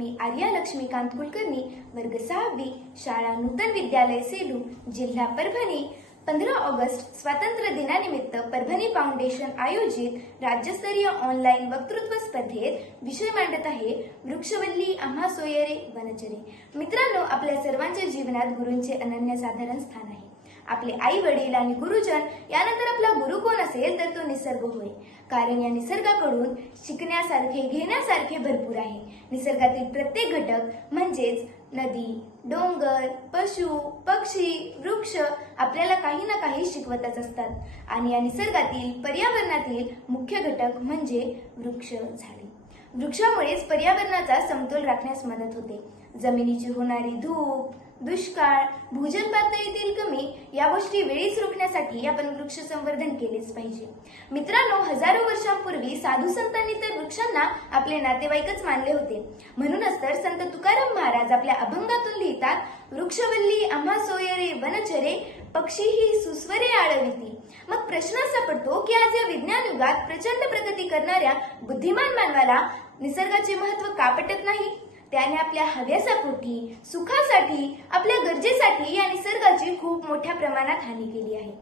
मी आर्या लक्ष्मीकांत कुलकर्णी वर्ग सहावी शाळा नूतन विद्यालय सेलू जिल्हा परभणी. पंधरा ऑगस्ट स्वातंत्र्य दिनानिमित्त परभणी फाउंडेशन आयोजित राज्यस्तरीय ऑनलाईन वक्तृत्व स्पर्धेत विषय मांडत आहे वृक्षवल्ली आम्हा सोयरे वनचरे. मित्रांनो आपल्या सर्वांच्या जीवनात गुरूंचे अनन्यसाधारण स्थान आहे. आपले आई वडील आणि गुरुजन यानंतर आपला गुरु कोण असेल तर तो निसर्ग होय. कारण या निसर्गाकडून शिकण्यासारखे घेण्यासारखे भरपूर आहे. निसर्गातील प्रत्येक घटक म्हणजेच नदी डोंगर पशु पक्षी वृक्ष आपल्याला काही ना काही शिकवतच असतात. आणि या निसर्गातील पर्यावरणातील मुख्य घटक म्हणजे वृक्ष झाडे वृक्षामुळेच पर्यावरणाचा समतोल राखण्यास मदत होते. जमिनीची होणारी धूप दुष्काळ भूजल पातळीतील कमी या गोष्टी वेळीच रोखण्यासाठी आपण वृक्ष संवर्धन केलेच पाहिजे. मित्रांनो हजारो वर्षांपूर्वी साधू संतांनी तर वृक्षांना आपले नातेवाईकच मानले होते. म्हणूनच तर संत तुकाराम महाराज आपल्या अभंगातून लिहितात वृक्षवल्ली आम्हा सोयरे वनचरे पक्षी ही सुस्वरे आळविती. मग प्रश्न असा पडतो की आज या विज्ञान युगात प्रचंड प्रगती करणाऱ्या बुद्धिमान मानवाला निसर्गाचे महत्त्व का पटत नाही? त्याने आपल्या हव्यासापोटी सुखासाठी आपल्या गरजेसाठी या निसर्गाची खूप मोठ्या प्रमाणात हानी केली आहे.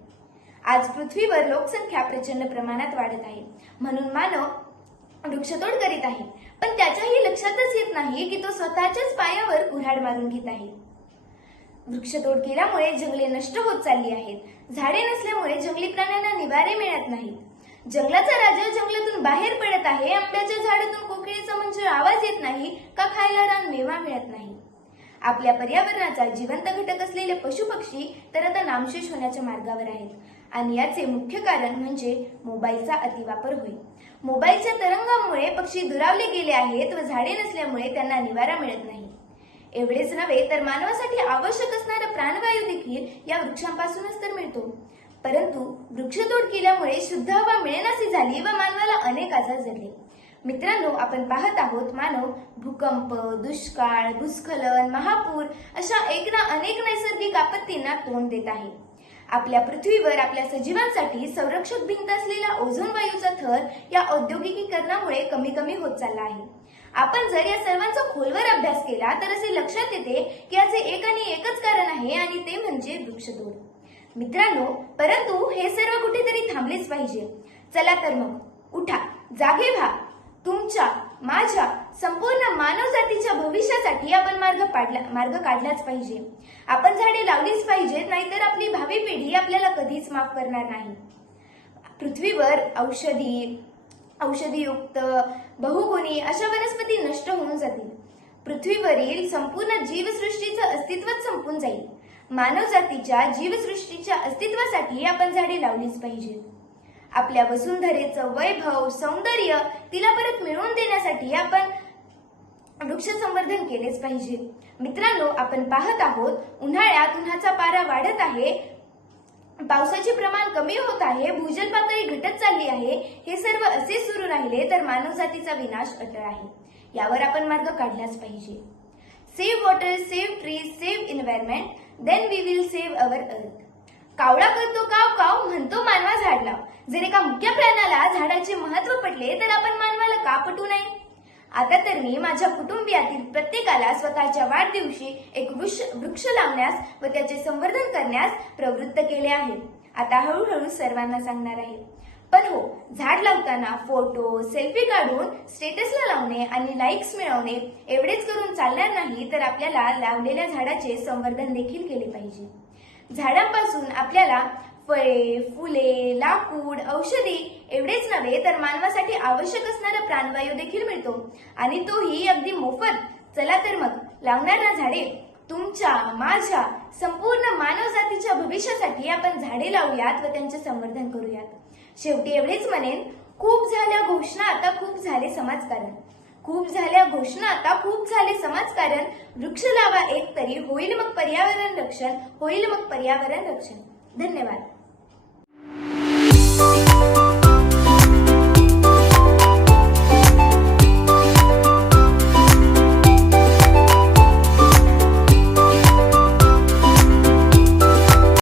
आज पृथ्वीवर लोकसंख्या प्रचंड प्रमाणात वाढत आहे. म्हणून मानव वृक्षतोड करीत आहे. पण त्याच्याही लक्षातच येत नाही की तो स्वतःच्याच पायावर कुऱ्हाड मारून घेत आहे. वृक्षतोड केल्यामुळे जंगले नष्ट होत चालली आहेत. झाडे नसल्यामुळे जंगली प्राण्यांना निवारे मिळत नाहीत. जंगलाचा राजा जंगलातून बाहेर पडत आहे. आंब्याच्या झाडातून कोकिळीचा म्हणजे आवाज येत नाही का खायला रान मेवा मिळत नाही. आपल्या पर्यावरणाचा जिवंत घटक असलेले पशुपक्षी तर आता नामशेष होण्याच्या मार्गावर आहेत. आणि याचे मुख्य कारण म्हणजे मोबाईलचा अतिवापर होय. मोबाईलच्या तरंगामुळे पक्षी दुरावले गेले आहेत व झाडे नसल्यामुळे त्यांना निवारा मिळत नाही. एवढेच नव्हे तर मानवासाठी आवश्यक असणारा प्राणवायू देखील या वृक्षांपासूनच तर मिळतो. परंतु वृक्षतोड केल्यामुळे शुद्ध हवा मिळेनाशी झाली व मानवाला अनेक आजार झाले. मित्रांनो आपण पाहत आहोत मानव भूकंप दुष्काळ भूस्खलन महापूर अशा एक ना अनेक नैसर्गिक आपत्तींना तोंड देत आहे. आपल्या पृथ्वीवर आपल्या सजीवांसाठी संरक्षक भिंत असलेला ओझोन वायूचा थर या औद्योगिकीकरणामुळे कमी कमी होत चालला आहे. आपण जर या सर्वांचा खोलवर अभ्यास केला तर असे लक्षात येते की याचे एक आणि एकच कारण आहे आणि ते म्हणजे वृक्षतोड. मित्रांनो परंतु हे सर्व कुठेतरी थांबलेच पाहिजे. चला तर मग उठा जागे व्हा. तुमच्या माझ्या संपूर्ण मानव जातीच्या भविष्यासाठी आपण मार्ग पाडला मार्ग काढलाच पाहिजे. आपण झाडे लावलीच पाहिजेत नाहीतर आपली भावी पिढी आपल्याला कधीच माफ करणार नाही. पृथ्वीवर औषधी औषधीयुक्त बहुगुणी अशा वनस्पती नष्ट होऊन जातील. पृथ्वीवरील संपूर्ण जीवसृष्टीचं अस्तित्वच संपून जाईल. मानव जातीच्या जीवसृष्टीच्या अस्तित्वासाठी आपण झाडे लावलीच पाहिजेत. आपल्या वसुंधरेचं वैभव सौंदर्य तिला परत मिळवून देण्यासाठी आपण वृक्ष संवर्धन केलेच पाहिजे. मित्रांनो आपण पाहत आहोत उन्हाळ्यात उन्हाचा पारा वाढत आहे पावसाचे प्रमाण कमी होत आहे भूजल पातळी घटत चालली आहे हे सर्व असे सुरू राहिले तर मानवजातीचा विनाश अटळ आहे. यावर आपण मार्ग काढलाच पाहिजे. Save water save trees save environment, then we will save our earth. कावळा करतो काव काव म्हणतो मानवा झाड लाव जर एका मुख्य प्राण्याला झाडाचे महत्त्व पटले तर आपण मानवाला का पटू नये? आता तर मी माझ्या कुटुंबियातील प्रत्येकाला स्वतःच्या वाढदिवशी एक वृक्ष वृक्ष लावण्यास व त्याचे संवर्धन करण्यास प्रवृत्त केले आहे. आता हळूहळू सर्वांना सांगणार आहे. पण हो झाड लावताना फोटो सेल्फी काढून स्टेटसला लावणे आणि लाईक्स मिळवणे एवढेच करून चालणार नाही तर आपल्याला लावलेल्या झाडाचे संवर्धन देखील केले पाहिजे. झाडांपासून आपल्याला फळे फुले लाकूड औषधी एवढेच नव्हे तर मानवासाठी आवश्यक असणारा प्राणवायू देखील मिळतो. आणि तोही अगदी मोफत. चला तर मग लावणार ना झाडे तुमच्या माझ्या संपूर्ण मानवजातीच्या भविष्यासाठी आपण झाडे लावूयात व त्यांचे संवर्धन करूयात. शेवटी एवढेच म्हणेन खूप झाल्या घोषणा आता खूप झाले समाजकारण. खूप झाल्या घोषणा आता खूप झाले समाजकारण. वृक्ष लावा एक तरी होईल मग पर्यावरण रक्षण होईल मग पर्यावरण रक्षण. धन्यवाद.